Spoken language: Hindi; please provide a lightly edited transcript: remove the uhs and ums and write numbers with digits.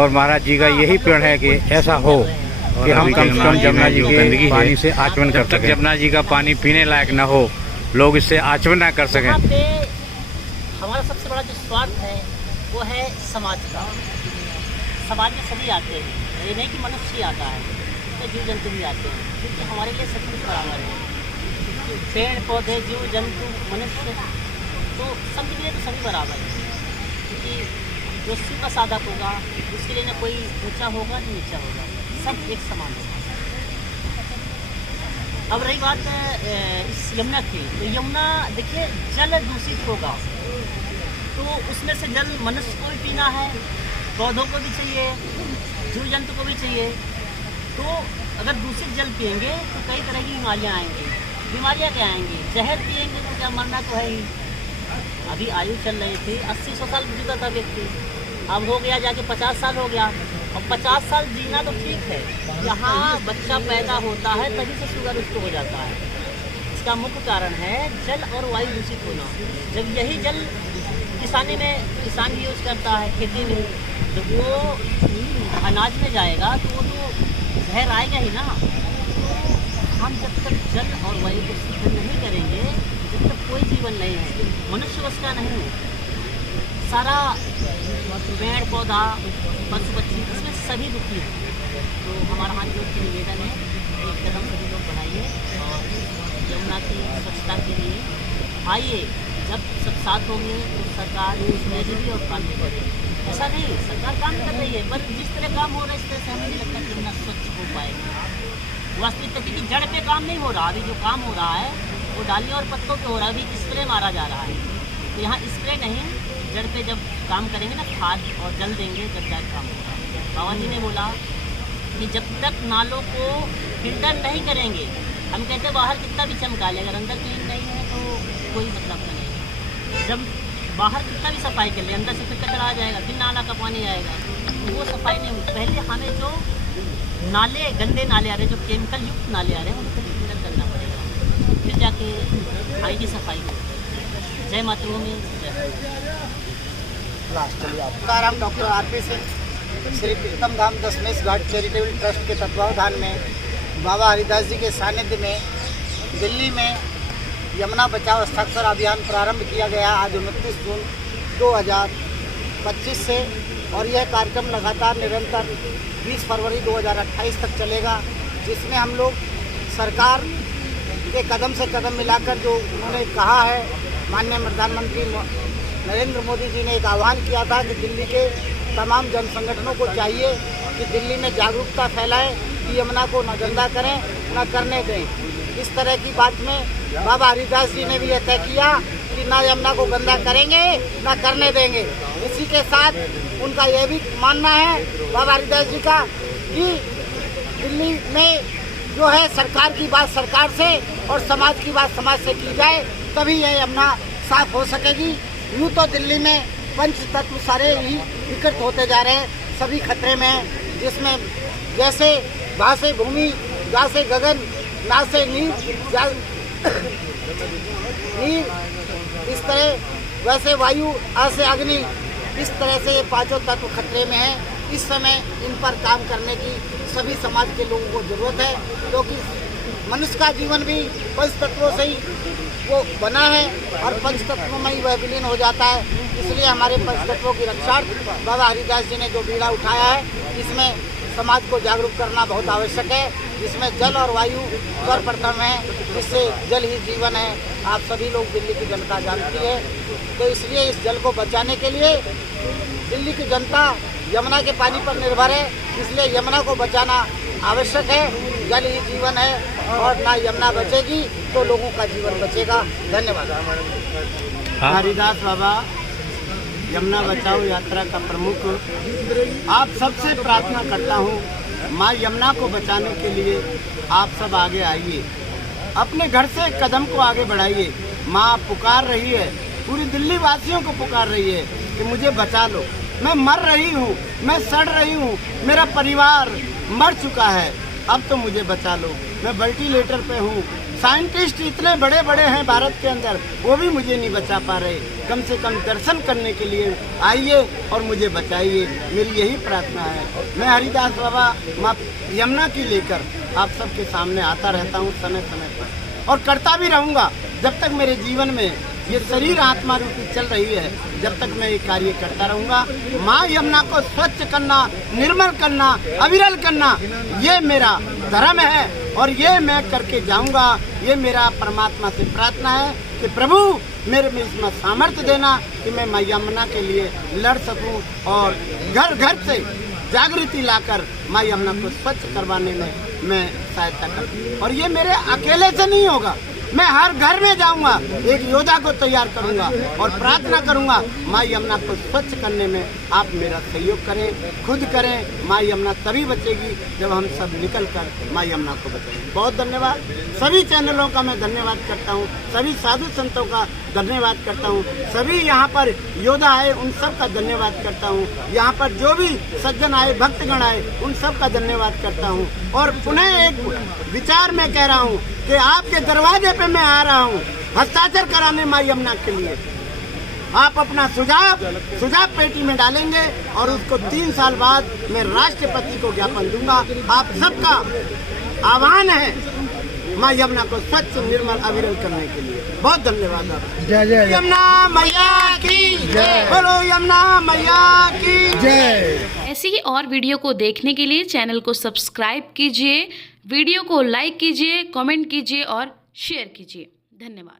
और महाराज जी का यही प्रण है कि ऐसा हो कि हम कम से कम जमुना जी के पानी से आचमन कर सकें। जमुना जी का पानी पीने लायक न हो, लोग इससे आचमन ना कर सकें। यहाँ पे हमारा सबसे बड़ा जो स्वार्थ है वो है समाज का। समाज में सभी आते हैं, ये नहीं कि मनुष्य ही आता है, तो जीव जंतु भी आते हैं, क्योंकि हमारे लिए सब कुछ बराबर है। पेड़ पौधे, जीव जंतु, मनुष्य, तो सबके लिए तो सभी बराबर है। क्योंकि जो शिव का साधक होगा उसके लिए ना कोई ऊंचा होगा न नीचा होगा, सब एक समान होगा। अब रही बात इस यमुना की, तो यमुना देखिए जल दूषित होगा तो उसमें से जल मनुष्य को भी पीना है, पौधों को भी चाहिए, जीव जंतु को भी चाहिए। तो अगर दूषित जल पिएंगे तो कई तरह की बीमारियां आएंगी। बीमारियां क्या आएंगी? जहर पिएंगे तो क्या मरना तो है ही। अभी आयु चल रही थी, 80-100 साल जीता था व्यक्ति, अब हो गया जाके 50 साल हो गया। अब 50 साल जीना तो ठीक है, यहाँ बच्चा पैदा होता है तभी से शुगर उसको हो जाता है। इसका मुख्य कारण है जल और वायु दूषित होना। जब यही जल किसानी में किसान यूज करता है, खेती में, जब वो अनाज में जाएगा तो वो तो जहर आएगा ही ना। हम जब तक जल और वायु को शुद्ध नहीं करेंगे, जब तक कोई जीवन नहीं है, मनुष्य उसका नहीं है। सारा पेड़ पौधा, पशु पक्षी, इसमें सभी दुखी हैं। तो हमारा हाथ जोड़ के निवेदन है, एक कदम सभी लोग बढ़ाइए और यमुना की स्वच्छता के लिए आइए। जब सब साथ होंगे तो सरकार उसमें भी और काम भी करेगी। ऐसा नहीं, सरकार काम कर रही है, पर जिस तरह काम हो रहा है इस तरह से हमें नहीं लगता कि यमुना स्वच्छ हो पाएगी। वास्तविकता की जड़ पे काम नहीं हो रहा, अभी जो काम हो रहा है वो डालियों और पत्तों पे हो रहा है। अभी स्प्रे मारा जा रहा है, तो यहाँ स्प्रे नहीं, जड़ पे जब काम करेंगे ना, खाद और जल देंगे, जब जाकर काम होगा। बाबा जी ने बोला कि जब तक नालों को फिल्टर नहीं करेंगे, हम कहते हैं बाहर कितना भी चमका ले, अगर अंदर क्लीन नहीं है तो कोई मतलब नहीं है। जब बाहर कितना भी सफाई कर ले, अंदर से फिर कचरा आ जाएगा, फिर नाला का पानी आएगा, तो वो सफाई नहीं होगी। पहले हमें जो नाले, गंदे नाले आ रहे हैं, जो केमिकल युक्त नाले आ रहे हैं, उनको फिल्टर करना पड़ेगा, फिर जाके आएगी सफाई हो। जय मातृभूमि, नमस्कार, हम डॉक्टर आर.पी. सिंह श्री प्रीतम धाम दशमेश घाट चैरिटेबल ट्रस्ट के तत्वावधान में बाबा हरिदास जी के सानिध्य में दिल्ली में यमुना बचाओ हस्ताक्षर अभियान प्रारंभ किया गया आज 29 जून 2025 से, और यह कार्यक्रम लगातार निरंतर 20 फरवरी 2028 तक चलेगा, जिसमें हम लोग सरकार के कदम से कदम मिलाकर, जो उन्होंने कहा है, माननीय प्रधानमंत्री नरेंद्र मोदी जी ने एक आह्वान किया था कि दिल्ली के तमाम जन संगठनों को चाहिए कि दिल्ली में जागरूकता फैलाएं कि यमुना को न गंदा करें, न करने दें। इस तरह की बात में बाबा हरिदास जी ने भी यह तय किया कि ना यमुना को गंदा करेंगे, ना करने देंगे। इसी के साथ उनका यह भी मानना है बाबा हरिदास जी का कि दिल्ली में जो है सरकार की बात सरकार से और समाज की बात समाज से की जाए, तभी यह यमुना साफ हो सकेगी। यूँ तो दिल्ली में पंच तत्व सारे ही विकृत होते जा रहे हैं, सभी खतरे में हैं, जिसमें जैसे भा से भूमि, जा से गगन, ना से नीर, नीर, इस तरह वैसे वायु, आ से अग्नि, इस तरह से ये पांचों तत्व खतरे में हैं। इस समय इन पर काम करने की सभी समाज के लोगों को जरूरत है, क्योंकि मनुष्य का जीवन भी पंच तत्वों से ही वो बना है और पंच तत्वों में ही वह विलीन हो जाता है। इसलिए हमारे पंच तत्वों की रक्षार्थ बाबा हरिदास जी ने जो बीड़ा उठाया है, इसमें समाज को जागरूक करना बहुत आवश्यक है, जिसमें जल और वायु सर्वप्रथम है, जिससे जल ही जीवन है। आप सभी लोग दिल्ली की जनता जानती है, तो इसलिए इस जल को बचाने के लिए दिल्ली की जनता यमुना के पानी पर निर्भर है, इसलिए यमुना को बचाना आवश्यक है। जल ही जीवन है और ना यमुना बचेगी तो लोगों का जीवन बचेगा। धन्यवाद। हरिदास बाबा यमुना बचाओ यात्रा का प्रमुख, आप सबसे प्रार्थना करता हूँ, माँ यमुना को बचाने के लिए आप सब आगे आइए, अपने घर से एक कदम को आगे बढ़ाइए। माँ पुकार रही है, पूरी दिल्ली वासियों को पुकार रही है कि मुझे बचा लो, मैं मर रही हूँ, मैं सड़ रही हूँ, मेरा परिवार मर चुका है, अब तो मुझे बचा लो, मैं वेंटिलेटर पे हूँ, साइंटिस्ट इतने बड़े बड़े हैं भारत के अंदर, वो भी मुझे नहीं बचा पा रहे। कम से कम दर्शन करने के लिए आइए और मुझे बचाइए, मेरी यही प्रार्थना है। मैं हरिदास बाबा माँ यमुना की लेकर आप सबके सामने आता रहता हूँ समय समय पर, और करता भी रहूँगा जब तक मेरे जीवन में ये शरीर आत्मा रूपी चल रही है, जब तक मैं ये कार्य करता रहूँगा। माँ यमुना को स्वच्छ करना, निर्मल करना, अविरल करना, ये मेरा धर्म है और ये मैं करके जाऊँगा। ये मेरा परमात्मा से प्रार्थना है कि प्रभु मेरे में इसमें सामर्थ्य देना कि मैं माँ यमुना के लिए लड़ सकूँ और घर घर से जागृति लाकर माँ यमुना को स्वच्छ करवाने में मैं सहायता करूँ। और ये मेरे अकेले से नहीं होगा, मैं हर घर में जाऊंगा, एक योद्धा को तैयार करूंगा और प्रार्थना करूंगा माँ यमुना को स्वच्छ करने में आप मेरा सहयोग करें, खुद करें। माँ यमुना तभी बचेगी जब हम सब निकल कर माँ यमुना को बचाएंगे। बहुत धन्यवाद, सभी चैनलों का मैं धन्यवाद करता हूँ, सभी साधु संतों का धन्यवाद करता हूँ, सभी यहाँ पर योद्धा आए उन सब का धन्यवाद करता हूँ, यहाँ पर जो भी सज्जन आए, भक्तगण आए, उन सब का धन्यवाद करता हूँ। और पुनः एक विचार मैं कह रहा हूँ कि आपके दरवाजे पे मैं आ रहा हूँ हस्ताक्षर कराने माँ यमुना के लिए। आप अपना सुझाव पेटी में डालेंगे और उसको 3 साल बाद मैं राष्ट्रपति को ज्ञापन दूंगा। आप सबका आह्वान है माँ यमुना को स्वच्छ, निर्मल, अविरल करने के लिए। बहुत धन्यवाद आपका। जय जय यमुना मैया की जय, बोलो यमुना मैया की जय। ऐसी ही और वीडियो को देखने के लिए चैनल को सब्सक्राइब कीजिए, वीडियो को लाइक कीजिए, कमेंट कीजिए और शेयर कीजिए। धन्यवाद।